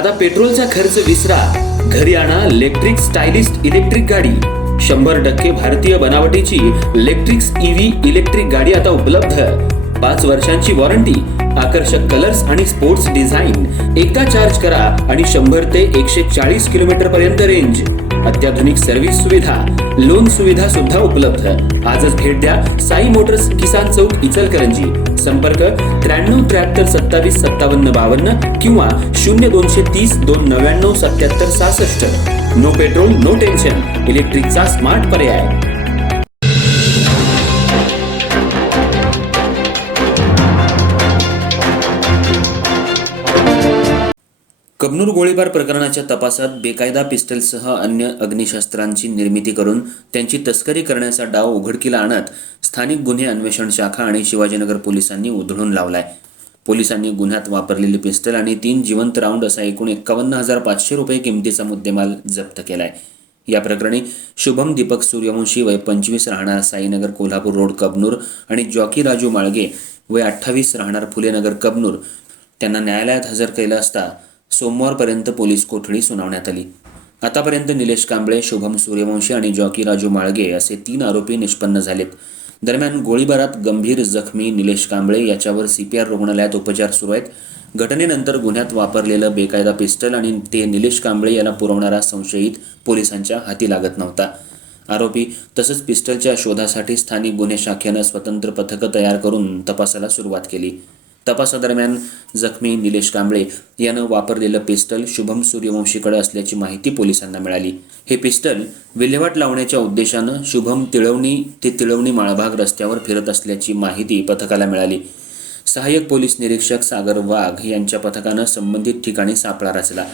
आता पेट्रोलचा खर्च विसरा, घरी आणा इलेक्ट्रिक स्टायलिस्ट इलेक्ट्रिक गाडी। 100% भारतीय बनावटीची इलेक्ट्रिक्स ईव्ही इलेक्ट्रिक गाडी आता उपलब्ध। 5 वर्षांची वॉरंटी, आकर्षक कलर्स आणि स्पोर्ट्स डिझाइन। एकदा चार्ज करा आणि 100 ते 140 किलोमीटर पर्यंत रेंज। अत्याधुनिक सर्व्हिस सुविधा, लोन सुविधा सुद्धा उपलब्ध। आजच भेट द्या साई मोटर्स, किसान चौक, इचलकरंजी। संपर्क 93 73 27 57 52 किंवा 0230 299 77 66। नो पेट्रोल नो टेन्शन, इलेक्ट्रिकचा स्मार्ट पर्याय। कबनूर गोळीबार प्रकरणाच्या तपासात बेकायदा पिस्टलसह अन्य अग्निशस्त्रांची निर्मिती करून त्यांची तस्करी करण्याचा डाव उघडकीला आणत स्थानिक गुन्हे अन्वेषण शाखा आणि शिवाजीनगर पोलिसांनी उधळून लावलाय। पोलिसांनी गुन्ह्यात वापरलेली पिस्टल आणि 3 जिवंत राऊंड असा एकूण 51,500 रुपये किमतीचा मुद्देमाल जप्त केलाय। या प्रकरणी शुभम दीपक सूर्यवंशी वय 25 राहणार साईनगर कोल्हापूर रोड कबनूर आणि जॉकी राजू माळगे वय 28 राहणार फुलेनगर कबनूर त्यांना न्यायालयात हजर केलं असता सोमवारपर्यंत पोलीस कोठडी सुनावण्यात आली। आतापर्यंत निलेश कांबळे, शुभम सूर्यवंशी आणि जॉकी राजू माळगे असे 3 आरोपी निष्पन्न झालेत। दरम्यान गोळीबारात गंभीर जखमी निलेश कांबळे याच्यावर CPR रुग्णालयात उपचार सुरू आहेत। घटनेनंतर गुन्ह्यात वापरलेलं बेकायदा पिस्टल आणि ते निलेश कांबळे याला पुरवणारा संशयित पोलिसांच्या हाती लागत नव्हता। आरोपी तसंच पिस्टलच्या शोधासाठी स्थानिक गुन्हे शाखेनं स्वतंत्र पथकं तयार करून तपासाला सुरुवात केली। तपासादरम्यान जखमी निलेश कांबळे यानं वापरलेलं पिस्टल शुभम सूर्यवंशीकडे असल्याची माहिती पोलिसांना मिळाली। हे पिस्टल विल्हेवाट लावण्याच्या उद्देशानं शुभम तिळवणी माळभाग रस्त्यावर फिरत असल्याची माहिती पथकाला मिळाली। सहाय्यक पोलीस निरीक्षक सागर वाघ यांच्या पथकानं संबंधित ठिकाणी सापळा रचला।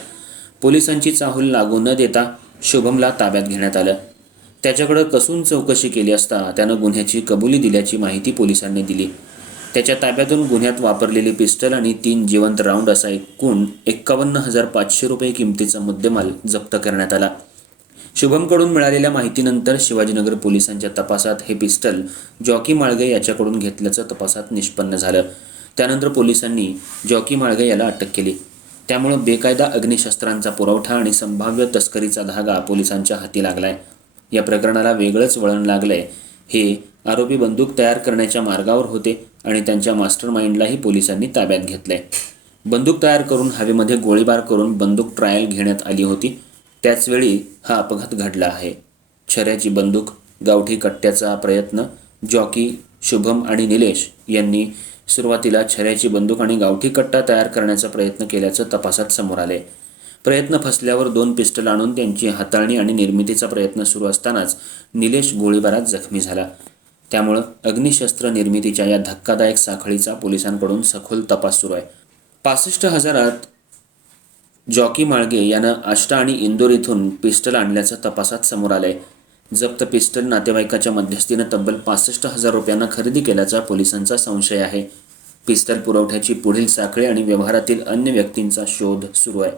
पोलिसांची चाहूल लागू न देता शुभमला ताब्यात घेण्यात आलं। त्याच्याकडे कसून चौकशी केली असता त्यानं गुन्ह्याची कबुली दिल्याची माहिती पोलिसांनी दिली। त्याच्या ताब्यातून गुन्ह्यात वापरलेली पिस्टल आणि 3 जिवंत राऊंड असा एकूण 51,500 रुपये किमतीचा मुद्देमाल जप्त करण्यात आला। शुभमकडून मिळालेल्या माहितीनंतर शिवाजीनगर पोलिसांच्या तपासात हे पिस्टल जॉकी माळगे याच्याकडून घेतल्याचं तपासात निष्पन्न झालं। त्यानंतर पोलिसांनी जॉकी माळगे याला अटक केली। त्यामुळे बेकायदा अग्निशस्त्रांचा पुरवठा आणि संभाव्य तस्करीचा धागा पोलिसांच्या हाती लागलाय। या प्रकरणाला वेगळंच वळण लागलंय। हे आरोपी बंदूक तयार करण्याच्या मार्गावर होते आणि त्यांच्या मास्टरमाइंडलाही पोलिसांनी ताब्यात घेतलंय। बंदूक तयार करून हवेमध्ये गोळीबार करून बंदूक ट्रायल घेण्यात आली होती, त्याचवेळी हा अपघात घडला आहे। छऱ्याची बंदूक, गावठी कट्ट्याचा प्रयत्न। जॉकी, शुभम आणि निलेश यांनी सुरुवातीला छऱ्याची बंदूक आणि गावठी कट्टा तयार करण्याचा प्रयत्न केल्याचं तपासात समोर आले। प्रयत्न फसल्यावर 2 पिस्टल आणून त्यांची हाताळणी आणि निर्मितीचा प्रयत्न सुरू असतानाच निलेश गोळीबारात जखमी झाला। त्यामुळे अग्निशस्त्र निर्मितीच्या या धक्कादायक साखळीचा पोलिसांकडून सखोल तपास सुरू आहे। 65,000त जॉकी माळगे यानं आष्टा आणि इंदोर इथून पिस्टल आणल्याचं तपासात समोर आलंय। जप्त पिस्टल नातेवाईकाच्या मध्यस्थीनं तब्बल 65,000 रुपयांना खरेदी केल्याचा पोलिसांचा संशय आहे। पिस्टल पुरवठ्याची पुढील साखळी आणि व्यवहारातील अन्य व्यक्तींचा शोध सुरू आहे।